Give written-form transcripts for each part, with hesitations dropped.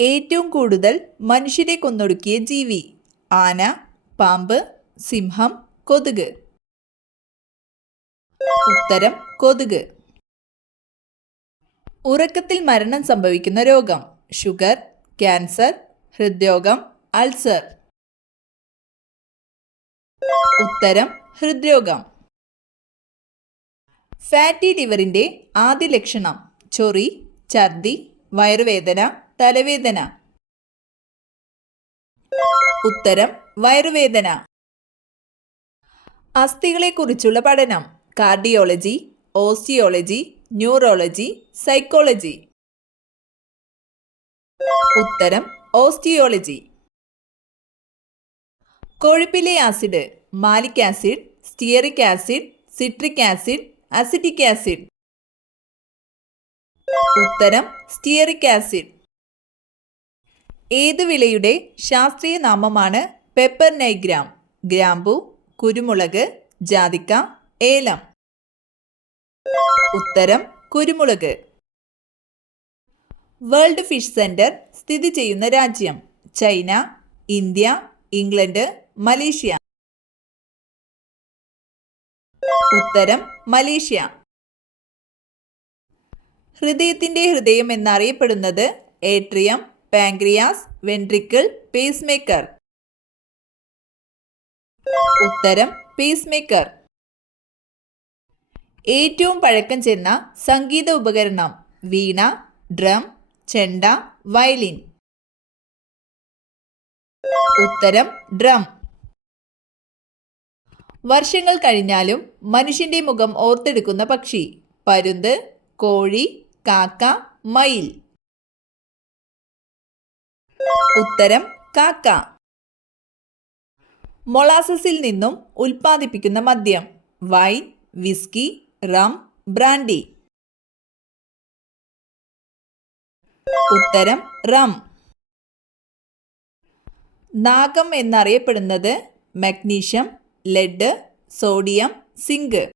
ഏറ്റവും കൂടുതൽ മനുഷ്യരെ കൊന്നൊടുക്കിയ ജീവി? ആന, പാമ്പ്, സിംഹം, കൊതുക്. ഉത്തരം കൊതുക്. ഉറക്കത്തിൽ മരണം സംഭവിക്കുന്ന രോഗം? ഷുഗർ, ക്യാൻസർ, ഹൃദ്രോഗം, അൾസർ. ഉത്തരം ഹൃദ്രോഗം. ഫാറ്റി ലിവറിന്റെ ആദ്യ ലക്ഷണം? ചൊറി, ഛർദി, വയറുവേദന, തലവേദന. ഉത്തരം വയറുവേദന. അസ്ഥികളെക്കുറിച്ചുള്ള പഠനം? Cardiology, osteology, neurology, psychology. ഉത്തരം ഓസ്റ്റിയോളജി. കൊഴുപ്പിലെ acid? Malic acid, stearic acid, citric acid, acetic acid. ഉത്തരം സ്റ്റിയറിക് ആസിഡ്. ഏതു വിളയുടെ ശാസ്ത്രീയ നാമമാണ് പെപ്പർ നൈഗ്രാം? ഗ്രാമ്പു, കുരുമുളക്, ജാതിക്ക, ഏലം. ഉത്തരം കുരുമുളക്. വേൾഡ് ഫിഷ് സെന്റർ സ്ഥിതി ചെയ്യുന്ന രാജ്യം? China, India, England, Malaysia. ഉത്തരം മലേഷ്യ. ഹൃദയത്തിന്റെ ഹൃദയം എന്നറിയപ്പെടുന്നത്? Atrium, pancreas, ventricle, pacemaker. ഉത്തരം പേസ്മേക്കർ. ഏറ്റവും പഴക്കം ചെന്ന സംഗീത ഉപകരണം? വീണ, ഡ്രം, ചെണ്ട, വയലിൻ. ഉത്തരം ഡ്രം. വർഷങ്ങൾ കഴിഞ്ഞാലും മനുഷ്യന്റെ മുഖം ഓർത്തെടുക്കുന്ന പക്ഷി? പരുന്ത്, കോഴി, കാക്ക, മയിൽ. ഉത്തരം കാക്ക. മൊളാസസിൽ നിന്നും ഉൽപ്പാദിപ്പിക്കുന്ന മദ്യം? Wine, whisky, rum, brandy. ഉത്തരം റം. നാഗം എന്നറിയപ്പെടുന്നത്? Magnesium, lead, sodium, zinc.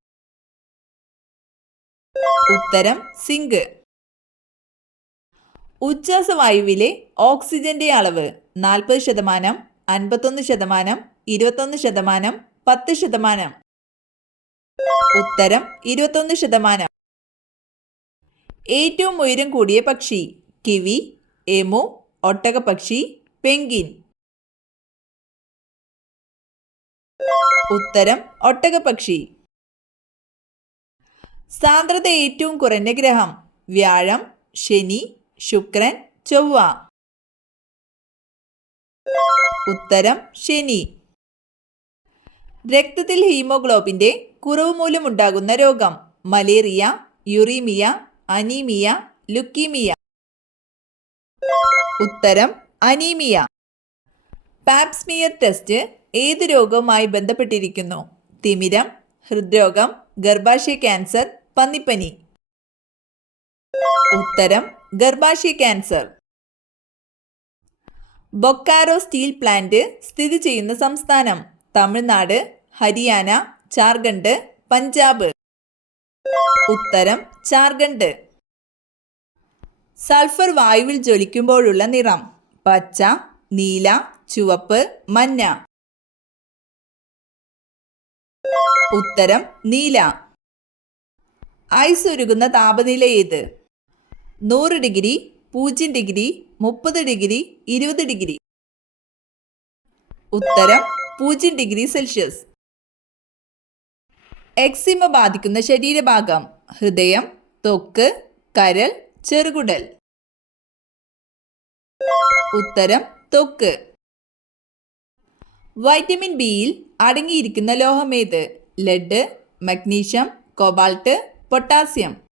ഉത്തരം സിങ്ക്. ഉച്ഛ്വാസവായുവിലെ ഓക്സിജന്റെ അളവ്? 40%, 51%, 21%, 10%. ഉത്തരം 21%. ഏറ്റവും ഉയരം കൂടിയ പക്ഷി? കിവി, എമു, ഒട്ടകപ്പക്ഷി, പെൻഗ്വിൻ. ഉത്തരം ഒട്ടകപ്പക്ഷി. സാന്ദ്രത ഏറ്റവും കുറഞ്ഞ ഗ്രഹം? വ്യാഴം, ശനി, ശുക്രൻ, ചൊവ്വ. ഉത്തരം ശനി. രക്തത്തിൽ ഹീമോഗ്ലോബിന്റെ കുറവ് മൂലമുണ്ടാകുന്ന രോഗം? Malaria, uremia, anaemia, leukaemia. ഉത്തരം അനീമിയ. പാപ്സ്മിയർ ടെസ്റ്റ് ഏത് രോഗവുമായി ബന്ധപ്പെട്ടിരിക്കുന്നു? തിമിരം, ഹൃദ്രോഗം, ഗർഭാശയ ക്യാൻസർ, പന്നിപ്പനി. ഉത്തരം ഗർഭാശയ ക്യാൻസർ. ബൊക്കാറോ സ്റ്റീൽ പ്ലാന്റ് സ്ഥിതി ചെയ്യുന്ന സംസ്ഥാനം? തമിഴ്നാട്, ഹരിയാന, ജാർഖണ്ഡ്, പഞ്ചാബ്. ഉത്തരം ജാർഖണ്ഡ്. സൾഫർ വായുവിൽ ജ്വലിക്കുമ്പോഴുള്ള നിറം? പച്ച, നീല, ചുവപ്പ്, മഞ്ഞ. ഉത്തരം നീല. ഐസ് ഉരുകുന്ന താപനില ഏത്? 100 ഡിഗ്രി, 0 ഡിഗ്രി, 30 ഡിഗ്രി, 20 ഡിഗ്രി. ഉത്തരം 0 ഡിഗ്രി സെൽഷ്യസ്. എക്സിമ ബാധിക്കുന്ന ശരീരഭാഗം? ഹൃദയം, ത്വക്ക്, കരൾ, ചെറുകുടൽ. ഉത്തരം ത്വക്ക്. വൈറ്റമിൻ ബിയിൽ അടങ്ങിയിരിക്കുന്ന ലോഹമേത്? Lead, magnesium, cobalt, potassium.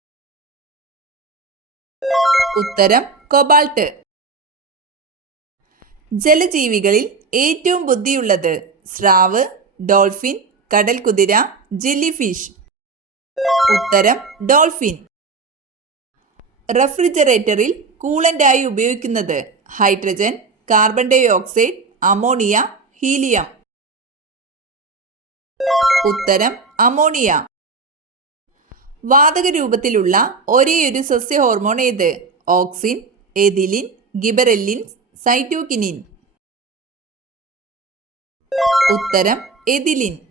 ഉത്തരം കൊബാൾട്ട്. ജലജീവികളിൽ ഏറ്റവും ബുദ്ധിയുള്ളത്? സ്രാവ്, ഡോൾഫിൻ, കടൽക്കുതിര, ജെല്ലിഫിഷ്. ഉത്തരം ഡോൾഫിൻ. റെഫ്രിജറേറ്ററിൽ കൂളന്റായി ഉപയോഗിക്കുന്നത്? Hydrogen, carbon dioxide, ammonia, helium. ഉത്തരം അമോണിയ. വാതക രൂപത്തിലുള്ള ഒരേയൊരു സസ്യ ഹോർമോൺ ഏത്? Auxin, ethylene, gibberellin, cytokinin. ഉത്തരം എഥിലിൻ.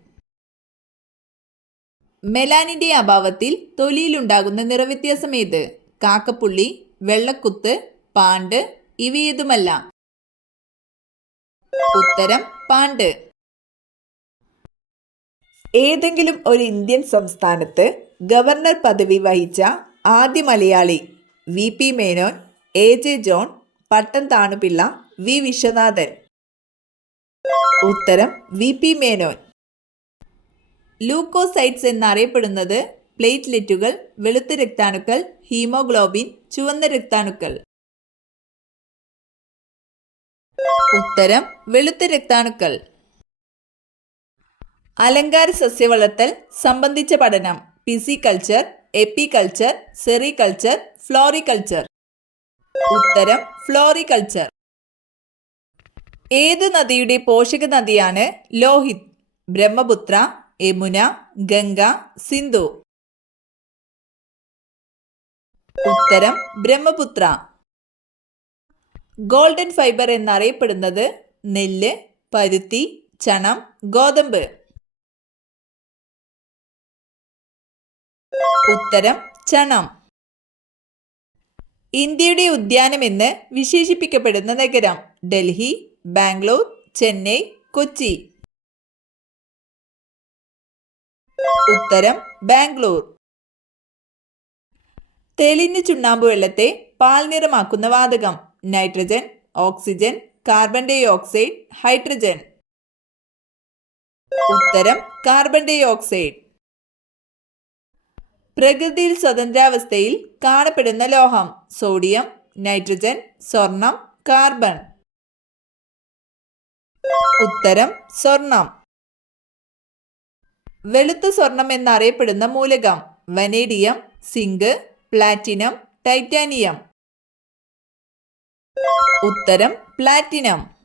മെലാനിന്റെ അഭാവത്തിൽ തൊലിയിലുണ്ടാകുന്ന നിറവ്യത്യാസം ഏത്? കാക്കപ്പുള്ളി, വെള്ളക്കുത്ത്, പാണ്ട്, ഇവയേതുമല്ല. ഉത്തരം പാണ്ട്. ഏതെങ്കിലും ഒരു ഇന്ത്യൻ സംസ്ഥാനത്ത് ഗവർണർ പദവി വഹിച്ച ആദ്യ മലയാളി? VP Menon, AJ John, Pattom Thanu Pillai, V Viswanathan. ഉത്തരം VP മേനോൻ. ലൂക്കോസൈറ്റ്സ് എന്നറിയപ്പെടുന്നത് പ്ലേറ്റ്ലെറ്റുകൾ, വെളുത്ത രക്താണുക്കൾ, ഹീമോഗ്ലോബിൻ, ചുവന്ന രക്താണുക്കൾ. ഉത്തരം വെളുത്ത രക്താണുക്കൾ. അലങ്കാര സസ്യ വളർത്തൽ സംബന്ധിച്ച പഠനം? പിസികൾച്ചർ, എപ്പികൾച്ചർ, സെറികൾച്ചർ, ഫ്ലോറികൾച്ചർ. ഉത്തരം ഫ്ലോറികൾച്ചർ. ഏത് നദിയുടെ പോഷക നദിയാണ് ലോഹിത്? ബ്രഹ്മപുത്ര, യമുന, ഗംഗ, സിന്ധു. ഉത്തരം ബ്രഹ്മപുത്ര. ഗോൾഡൻ ഫൈബർ എന്നറിയപ്പെടുന്നത്? നെല്ല്, പരുത്തി, ചണം, ഗോതമ്പ്. ഉത്തരം ചണം. ഇന്ത്യയുടെ ഉദ്യാനം എന്ന് വിശേഷിപ്പിക്കപ്പെടുന്ന നഗരം? ഡൽഹി, ബാംഗ്ലൂർ, ചെന്നൈ, കൊച്ചി. ഉത്തരം ബാംഗ്ലൂർ. തെളിഞ്ഞ ചുണ്ണാമ്പ് വെള്ളത്തെ പാൽ നിറമാക്കുന്ന വാതകം? Nitrogen, oxygen, carbon dioxide, hydrogen. ഉത്തരം കാർബൺ ഡൈ ഓക്സൈഡ്. പ്രകൃതിയിൽ സ്വതന്ത്രാവസ്ഥയിൽ കാണപ്പെടുന്ന ലോഹം? സോഡിയം, നൈട്രജൻ, സ്വർണം, കാർബൺ. ഉത്തരം സ്വർണം. വെളുത്ത സ്വർണം എന്നറിയപ്പെടുന്ന മൂലകം? Vanadium, zinc, platinum, titanium. ഉത്തരം പ്ലാറ്റിനം.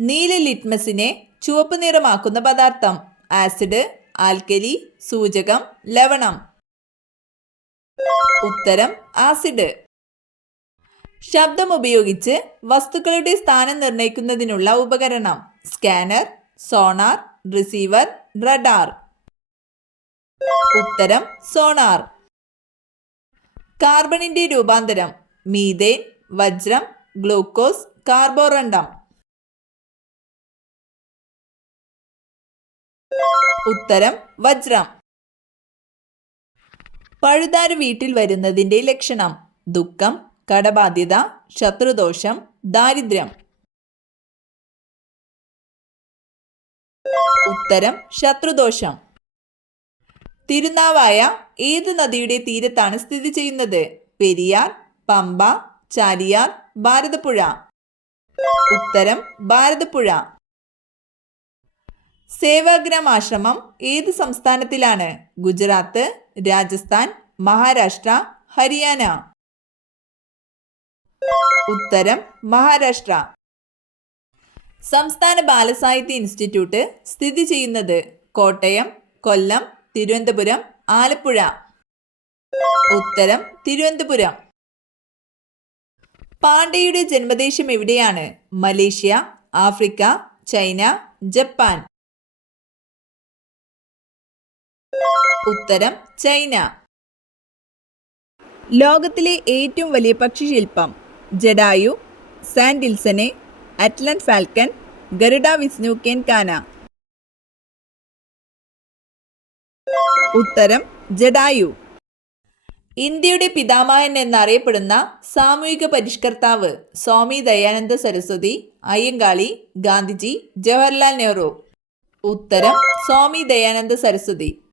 നീല ലിറ്റ്മസിനെ ചുവപ്പ് നിറമാക്കുന്ന പദാർത്ഥം? ആസിഡ്, ആൽക്കലി, സൂചകം, ലവണം. ഉത്തരം ആസിഡ്. ശബ്ദം ഉപയോഗിച്ച് വസ്തുക്കളുടെ സ്ഥാനം നിർണ്ണയിക്കുന്നതിനുള്ള ഉപകരണം? Scanner, sonar, receiver, radar. ഉത്തരം സോണാർ. കാർബണിന്റെ രൂപാന്തരം? മീഥേൻ, വജ്രം, ഗ്ലൂക്കോസ്, കാർബോറണ്ടം. ഉത്തരം വജ്രം. പഴുതാര വീട്ടിൽ വരുന്നതിന്റെ ലക്ഷണം? ദുഃഖം, കടബാധ്യത, ശത്രുദോഷം, ദാരിദ്ര്യം. ഉത്തരം ശത്രുദോഷം. തിരുനാവായ ഏത് നദിയുടെ തീരത്താണ് സ്ഥിതി ചെയ്യുന്നത്? പെരിയാർ, പമ്പ, ചാലിയാർ, ഭാരതപ്പുഴ. ഉത്തരം ഭാരതപ്പുഴ. സേവാഗ്രാം ആശ്രമം ഏത് സംസ്ഥാനത്തിലാണ്? ഗുജറാത്ത്, രാജസ്ഥാൻ, മഹാരാഷ്ട്ര, ഹരിയാന. ഉത്തരം മഹാരാഷ്ട്ര. സംസ്ഥാന ബാലസാഹിത്യ ഇൻസ്റ്റിറ്റ്യൂട്ട് സ്ഥിതി ചെയ്യുന്നത്? കോട്ടയം, കൊല്ലം, തിരുവനന്തപുരം, ആലപ്പുഴ. ഉത്തരം തിരുവനന്തപുരം. പാണ്ഡെയുടെ ജന്മദേശം എവിടെയാണ്? Malaysia, Africa, China, Japan. ഉത്തരം ചൈന. ലോകത്തിലെ ഏറ്റവും വലിയ പക്ഷിശില്പം? ജഡായു, സാൻഡിൽസനെ, അറ്റ്ലന്റ് ഫാൽക്കൺ, ഗരുഡ വിസ്നുക്കേൻ കാന. ഉത്തരം ജഡായു. ഇന്ത്യയുടെ പിതാമഹൻ എന്നറിയപ്പെടുന്ന സാമൂഹിക പരിഷ്കർത്താവ്? സ്വാമി ദയാനന്ദ സരസ്വതി, അയ്യങ്കാളി, ഗാന്ധിജി, ജവഹർലാൽ നെഹ്റു. ഉത്തരം സ്വാമി ദയാനന്ദ സരസ്വതി.